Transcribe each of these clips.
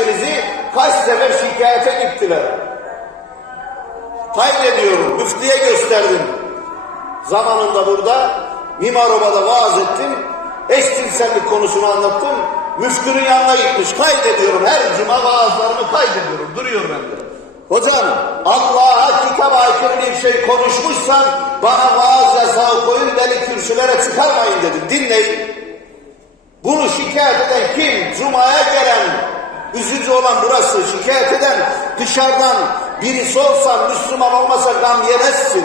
kişinizi kaç sefer şikayete gittiler. Kaydediyorum, müftiye gösterdim. Zamanında burada Mimaroba'da vaaz ettim. Eşcinsellik konusunu anlattım. Müftünün yanına gitmiş. Kaydediyorum. Her cuma vaazlarımı kaydediyorum. Duruyor bende. Hocam Allah'a kitap aykırı bir şey konuşmuşsan bana vaaz yasağı koyun beni kürsülere çıkarmayın dedim. Dinleyin. Bunu şikayet eden kim? Cuma'ya gelen, üzücü olan burası. Şikayet eden dışarıdan birisi olsan Müslüman olmasa gam yemezsin.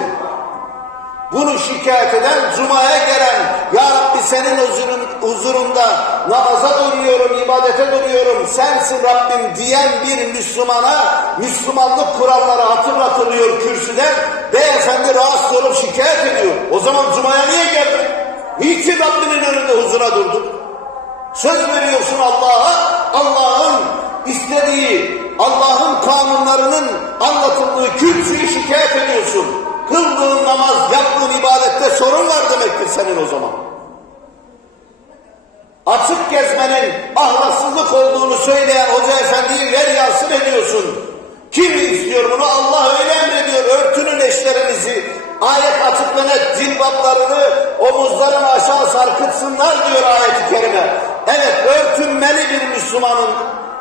Bunu şikayet eden Cuma'ya gelen, Ya Rabbi senin huzurun, huzurunda namaza duruyorum, ibadete duruyorum, sensin Rabbim diyen bir Müslümana Müslümanlık kuralları hatırlatılıyor kürsüden. Beyefendi rahatsız olup şikayet ediyor. O zaman Cuma'ya niye geldin? Niçin Rabbinin önünde huzura durdun? Söz veriyorsun Allah'a, Allah'ın istediği, Allah'ın kanunlarının anlatıldığı kürsüyü şikayet ediyorsun. Kıldığın namaz, yaptığın ibadette sorun var demektir senin o zaman. Açık gezmenin ahlaksızlık olduğunu söyleyen hoca efendiyi ver yansın ediyorsun. Kim istiyor bunu? Allah öyle emrediyor. Örtünün eşlerinizi, ayet açık ve net cilbaplarını omuzlarına aşağı sarkıtsınlar diyor ayet-i kerime. Evet örtünmeli bir Müslümanın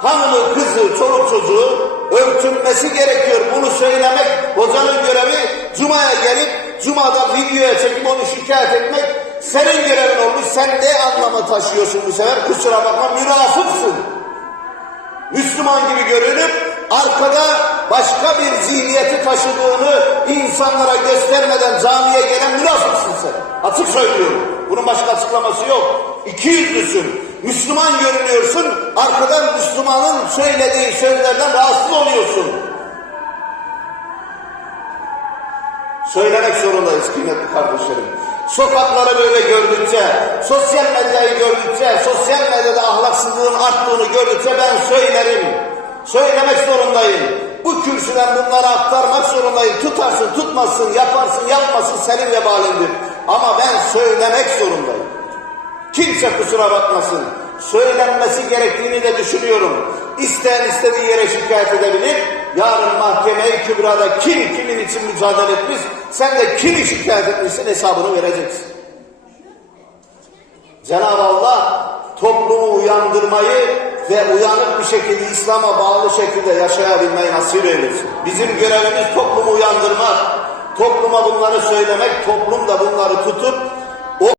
hanımı, kızı, çoluk çocuğu örtünmesi gerekiyor. Bunu söylemek hocanın görevi Cuma'ya gelip Cuma'da videoya çekip onu şikayet etmek senin görevin olmuş. Sen ne anlamı taşıyorsun bu sefer? Kusura bakma münafıksın. Müslüman gibi görünüp arkada başka bir zihniyeti taşıdığını insanlara göstermeden camiye gelen münafıksın sen. Açık söylüyorum. Bunun başka açıklaması yok. İki yüzlüsün. Müslüman görünüyorsun. Arkadan Müslümanın söylediği sözlerden rahatsız oluyorsun. Söylemek zorundayız kıymetli kardeşlerim. Sokakları böyle gördükçe, sosyal medyayı gördükçe, sosyal medyada ahlaksızlığın arttığını gördükçe ben söylerim. Söylemek zorundayım. Bu kürsüden bunları aktarmak zorundayım. Tutarsın, tutmasın, yaparsın, yapmasın senin vebalindir. Ama ben söylemek zorundayım. Kimse kusura bakmasın. Söylenmesi gerektiğini de düşünüyorum. İsteyen istediği yere şikayet edebilir. Yarın mahkeme-i kübrada kim kimin için mücadele etmiş, sen de kimi şikayet etmişsin hesabını vereceksin. Cenab-ı Allah toplumu uyandırmayı ve uyanık bir şekilde İslam'a bağlı şekilde yaşayabilmeyi nasip eylesin. Bizim görevimiz toplumu uyandırmak, topluma bunları söylemek, toplum da bunları tutup